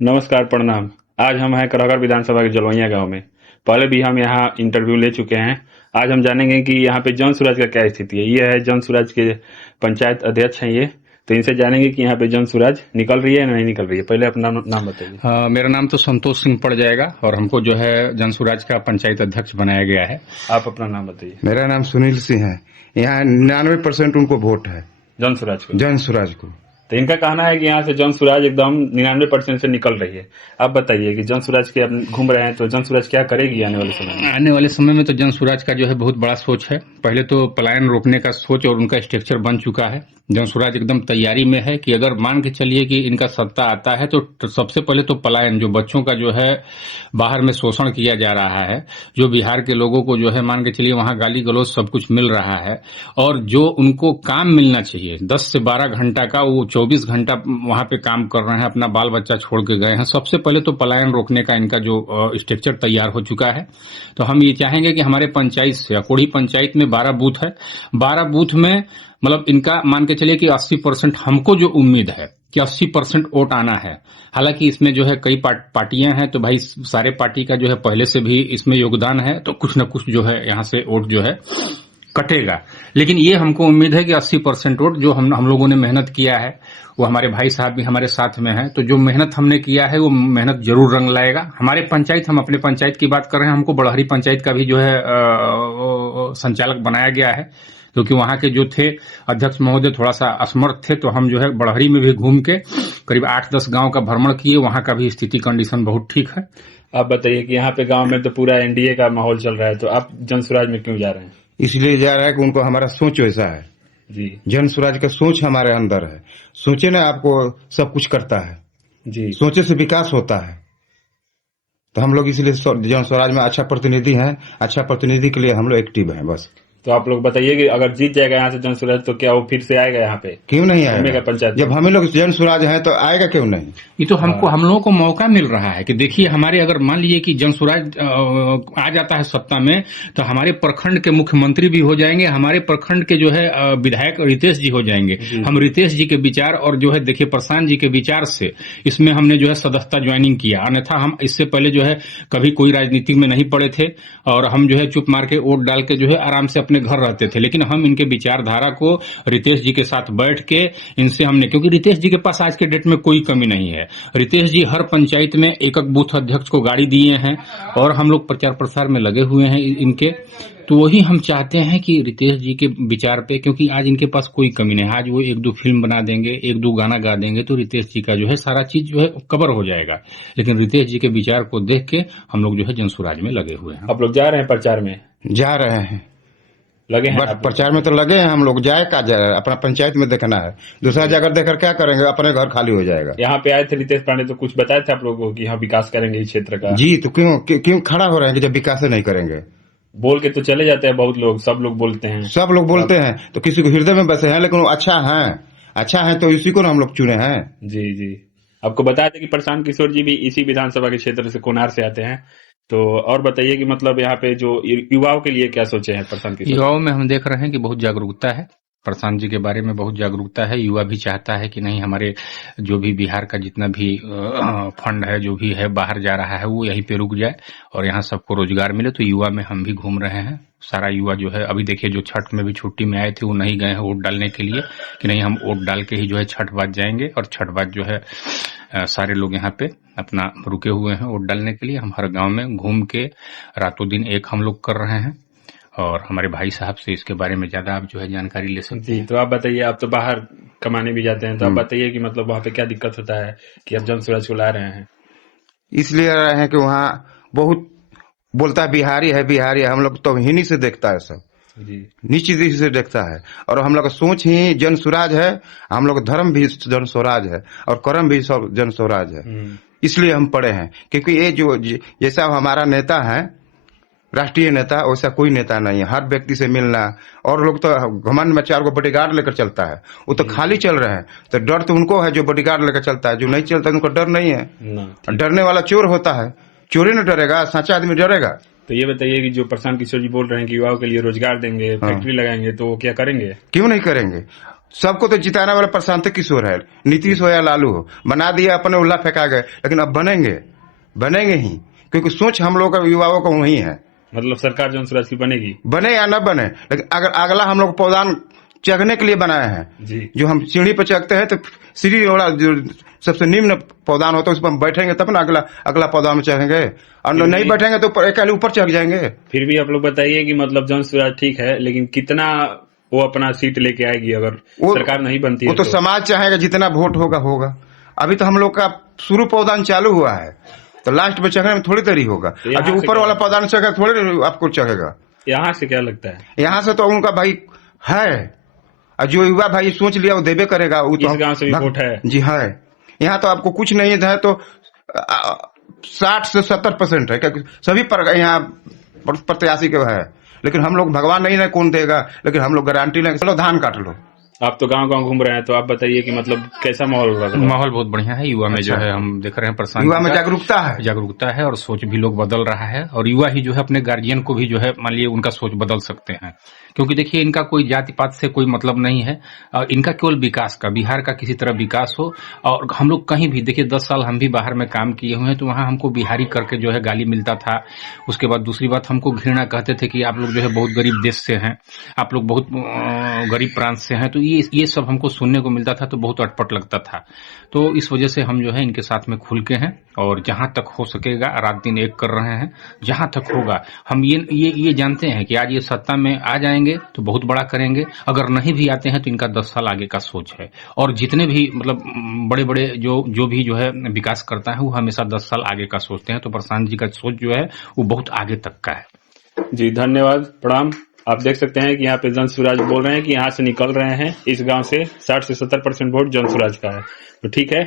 नमस्कार, प्रणाम। आज हम हैं करागढ़ विधानसभा के जलवैया गांव में। पहले भी हम यहाँ इंटरव्यू ले चुके हैं। आज हम जानेंगे कि यहाँ पे जन सुराज का क्या स्थिति है। ये है जन सुराज के पंचायत अध्यक्ष हैं ये। तो इनसे जानेंगे कि यहाँ पे जन सुराज निकल रही है या नहीं निकल रही है। पहले अपना नाम बताइए। मेरा नाम तो संतोष सिंह पड़ जाएगा और हमको जो है जनसुराज का पंचायत अध्यक्ष बनाया गया है। आप अपना नाम बताइए। मेरा नाम सुनील सिंह है। यहाँ 99% उनको वोट है जन सुराज को। जन सुराज को। तो इनका कहना है कि यहाँ से जन सुराज एकदम 99% से निकल रही है। आप बताइए कि जन सुराज के आप घूम रहे हैं तो जन सुराज क्या करेगी आने वाले समय में? आने वाले समय में तो जनसुराज का जो है बहुत बड़ा सोच है। पहले तो पलायन रोकने का सोच और उनका स्ट्रक्चर बन चुका है। जनसुराज एकदम तैयारी में है कि अगर मान के चलिए कि इनका सत्ता आता है तो सबसे पहले तो पलायन, जो बच्चों का जो है बाहर में शोषण किया जा रहा है, जो बिहार के लोगों को जो है मान के चलिए वहां गाली गलौज सब कुछ मिल रहा है, और जो उनको काम मिलना चाहिए 10 से 12 घंटा का, वो 24 घंटा वहां पे काम कर रहे हैं, अपना बाल बच्चा छोड़ के गए हैं। सबसे पहले तो पलायन रोकने का इनका जो स्ट्रक्चर तैयार हो चुका है। तो हम ये चाहेंगे कि हमारे पंचायत से, अकोढ़ी पंचायत में 12 बूथ है, 12 बूथ में मतलब इनका मान के चलिए कि 80%, हमको जो उम्मीद है कि 80% वोट आना है। हालांकि इसमें जो है कई पार्टियां हैं, तो भाई सारे पार्टी का जो है पहले से भी इसमें योगदान है, तो कुछ न कुछ जो है यहाँ से वोट जो है कटेगा। लेकिन ये हमको उम्मीद है कि 80% वोट जो हम लोगों ने मेहनत किया है, वो हमारे भाई साहब भी हमारे साथ में हैं, तो जो मेहनत हमने किया है वो मेहनत जरूर रंग लाएगा। हमारे पंचायत, हम अपने पंचायत की बात कर रहे हैं, हमको बड़हरी पंचायत का भी जो है संचालक बनाया गया है, क्योंकि वहां के जो थे अध्यक्ष महोदय थोड़ा सा असमर्थ थे। तो हम जो है बड़हरी में भी घूम के करीब 8-10 गांव का भ्रमण किए, वहां का भी स्थिति कंडीशन बहुत ठीक है। आप बताइए कि यहाँ पे गांव में तो पूरा एनडीए का माहौल चल रहा है, तो आप जन सुराज में क्यों जा रहे हैं? इसलिए जा रहा है कि उनको हमारा सोच वैसा है जी जन सुराज का सोच हमारे अंदर है। सोचे ना आपको सब कुछ करता है, जी। सोचे से विकास होता है। तो हम लोग इसलिए जन स्वराज में अच्छा प्रतिनिधि हैं, अच्छा प्रतिनिधि के लिए हम लोग एक्टिव हैं बस। तो आप लोग बताइए कि अगर जीत जाएगा यहाँ से जन सुराज तो क्या वो फिर से आएगा यहाँ पे? क्यों नहीं घूमेगा आएगा? पंचायत? जब हम लोग जन स्वराज हैं तो आएगा क्यों नहीं? ये तो हमको, हम लोगों को मौका मिल रहा है कि देखिए हमारे, अगर मान लीजिए कि जनसुराज आ जाता है सत्ता में, तो हमारे प्रखंड के मुख्यमंत्री भी हो जाएंगे, हमारे प्रखंड के जो है विधायक रितेश जी हो जाएंगे। हम रितेश जी के विचार और जो है देखिए प्रशांत जी के विचार से इसमें हमने जो है सदस्यता ज्वाइनिंग किया। अन्यथा हम इससे पहले जो है कभी कोई राजनीति में नहीं पड़े थे और हम जो है चुप मार के वोट डाल के जो है आराम से अपने घर रहते थे। लेकिन हम इनके विचारधारा को रितेश जी के साथ बैठ के इनसे हमने, क्योंकि रितेश जी के पास आज के डेट में कोई कमी नहीं है। रितेश जी हर पंचायत में एक बूथ अध्यक्ष को गाड़ी दिए हैं और हम लोग प्रचार प्रसार में लगे हुए हैं इनके। तो वही हम चाहते हैं कि रितेश जी के विचार पे, क्योंकि आज इनके पास कोई कमी नहीं है, आज वो 1-2 फिल्म बना देंगे, 1-2 गाना गा देंगे, तो रितेश जी का जो है सारा चीज जो है कवर हो जाएगा। लेकिन रितेश जी के विचार को देख के हम लोग जो है जनसुराज में लगे हुए हैं। आप लोग जा रहे हैं प्रचार में? जा रहे हैं, लगे हैं बस आप लोग? प्रचार में तो लगे हैं हम लोग। जाए का जाए, अपना पंचायत में देखना है, दूसरा जगह देखकर क्या करेंगे? अपने घर खाली हो जाएगा। यहाँ पे आए थे रितेश पांडे तो कुछ बताए थे आप लोगों को कि हाँ विकास करेंगे इस क्षेत्र का? जी, तो क्यों खड़ा हो रहे हैं कि जब विकास नहीं करेंगे? बोल के तो चले जाते हैं बहुत लोग, सब लोग बोलते हैं। सब लोग बोलते हैं तो किसी को हृदय में बसे हैं, लेकिन वो अच्छा है तो इसी को ना हम लोग चुने हैं। जी जी। आपको बताया था कि प्रशांत किशोर जी भी इसी विधानसभा के क्षेत्र से, कोनार से आते हैं। तो और बताइए कि मतलब यहाँ पे जो युवाओं के लिए क्या सोचे हैं प्रशांत किशोर? युवाओं में हम देख रहे हैं कि बहुत जागरूकता है, प्रशांत जी के बारे में बहुत जागरूकता है। युवा भी चाहता है कि नहीं, हमारे जो भी बिहार का जितना भी फंड है, जो भी है बाहर जा रहा है, वो यहीं पे रुक जाए और यहाँ सबको रोजगार मिले। तो युवा में हम भी घूम रहे हैं। सारा युवा जो है, अभी देखिए जो छठ में भी छुट्टी में आए थे वो नहीं गए हैं वोट डालने के लिए, कि नहीं हम वोट डाल के ही जो है छठ बाद जाएंगे। और छठ बाद जो है सारे लोग यहाँ पे अपना रुके हुए हैं वोट डालने के लिए। हम हर गांव में घूम के रातों दिन एक हम लोग कर रहे हैं और हमारे भाई साहब से इसके बारे में ज्यादा आप जो है जानकारी ले सकते हैं। जी, तो आप बताइए, आप तो बाहर कमाने भी जाते हैं, तो आप बताइए कि मतलब वहाँ पे क्या दिक्कत होता है कि आप जन सुराज को ला रहे हैं? इसलिए आ रहे हैं कि वहाँ बहुत बोलता है बिहारी है, बिहारी है। हम लोग तो हिनी से देखता है, सब जी नीची दृष्टि से देखता है। और हम लोग का सोच ही जन सुराज है, हम लोग धर्म भी जन स्वराज है और कर्म भी सब जन स्वराज है। इसलिए हम पढ़े हैं, क्योंकि ये जो जैसा हमारा नेता है, राष्ट्रीय नेता, वैसा कोई नेता नहीं है। हर व्यक्ति से मिलना, और लोग तो घमंड में 4 गो बॉडीगार्ड लेकर चलता है, वो तो खाली चल रहे हैं। तो डर तो उनको है जो बॉडीगार्ड लेकर चलता है, जो नहीं चलता उनको डर नहीं है। डरने वाला चोर होता है, चोरी न डरेगा, सच्चा आदमी डरेगा। तो ये बताइए कि जो प्रशांत किशोर जी बोल रहे हैं कि युवाओं के लिए रोजगार देंगे, फैक्ट्री लगाएंगे, तो वो क्या करेंगे? क्यों नहीं करेंगे? सबको तो जिताने वाला प्रशांत किशोर है, नीतीश हो या लालू हो, बना दिया अपने उल्ला फेंका गए, लेकिन अब बनेंगे ही, क्योंकि सोच हम लोग का युवाओं का वही है। मतलब सरकार जॉन सुराज की बनेगी, बने या न बने, लेकिन अगर अगला हम लोग पौधान चढ़ने के लिए बनाए हैं जी। जो हम सीढ़ी पर चढ़ते हैं तो सीढ़ी वाला जो सबसे निम्न पौधान होता है उस पर हम बैठेंगे तब ना अगला पौधान में चढ़ेंगे, और नहीं बैठेंगे तो ऊपर चढ़ जाएंगे। फिर भी आप लोग बताइए कि मतलब जॉन सुराज ठीक है, लेकिन कितना वो अपना सीट लेके आएगी अगर सरकार नहीं बनती है? वो तो समाज चाहेगा, जितना वोट होगा। अभी तो हम लोग का शुरू पौधान चालू हुआ है, तो लास्ट में चढ़ने में थोड़ी देरी होगा, और जो ऊपर वाला पौधान चढ़ेगा थोड़ी आपको चढ़ेगा। यहाँ से क्या लगता है? यहाँ से तो उनका भाई है, और जो युवा भाई सोच लिया वो देवे करेगा। वो तो इस गांव से भी वोट है जी, है। यहाँ तो आपको कुछ नहीं है तो 60 से 70% है, क्योंकि सभी पर यहाँ प्रत्याशी के है, लेकिन हम लोग भगवान नहीं ना कौन देगा, लेकिन हम लोग गारंटी लेंगे, चलो धान काट लो। आप तो गांव घूम रहे हैं, तो आप बताइए कि मतलब कैसा माहौल हो रहा है? माहौल बहुत बढ़िया है, युवा में जो है हम देख रहे हैं प्रशांत, युवा में जागरूकता है और सोच भी लोग बदल रहा है, और युवा ही जो है अपने गार्जियन को भी जो है मान लीजिए उनका सोच बदल सकते हैं, क्योंकि देखिए इनका कोई जाति पात से कोई मतलब नहीं है, इनका केवल विकास का, बिहार का किसी तरह विकास हो। और हम लोग कहीं भी देखिए 10 साल हम भी बाहर में काम किए हुए हैं, तो वहाँ हमको बिहारी करके जो है गाली मिलता था। उसके बाद दूसरी बात, हमको घृणा कहते थे कि आप लोग जो है बहुत गरीब देश से हैं, आप लोग बहुत गरीब प्रांत से हैं, तो ये सब हमको सुनने को मिलता था, तो बहुत अटपट लगता था। तो इस वजह से हम जो है इनके साथ में खुल के हैं, और जहां तक हो सकेगा रात दिन एक कर रहे हैं, जहां तक होगा। हम ये जानते हैं कि आज ये सत्ता में आ जाएंगे तो बहुत बड़ा करेंगे, अगर नहीं भी आते हैं तो इनका 10 साल आगे का सोच है, और जितने भी मतलब बड़े बड़े जो भी जो है विकास करता है वो हमेशा 10 साल आगे का सोचते हैं। तो प्रशांत जी का सोच जो है वो बहुत आगे तक का है। जी धन्यवाद, प्रणाम। आप देख सकते हैं कि यहाँ पे जॉन सुराज बोल रहे हैं कि यहाँ से निकल रहे हैं, इस गांव से 60 से 70% वोट जॉन सुराज का है। तो ठीक है।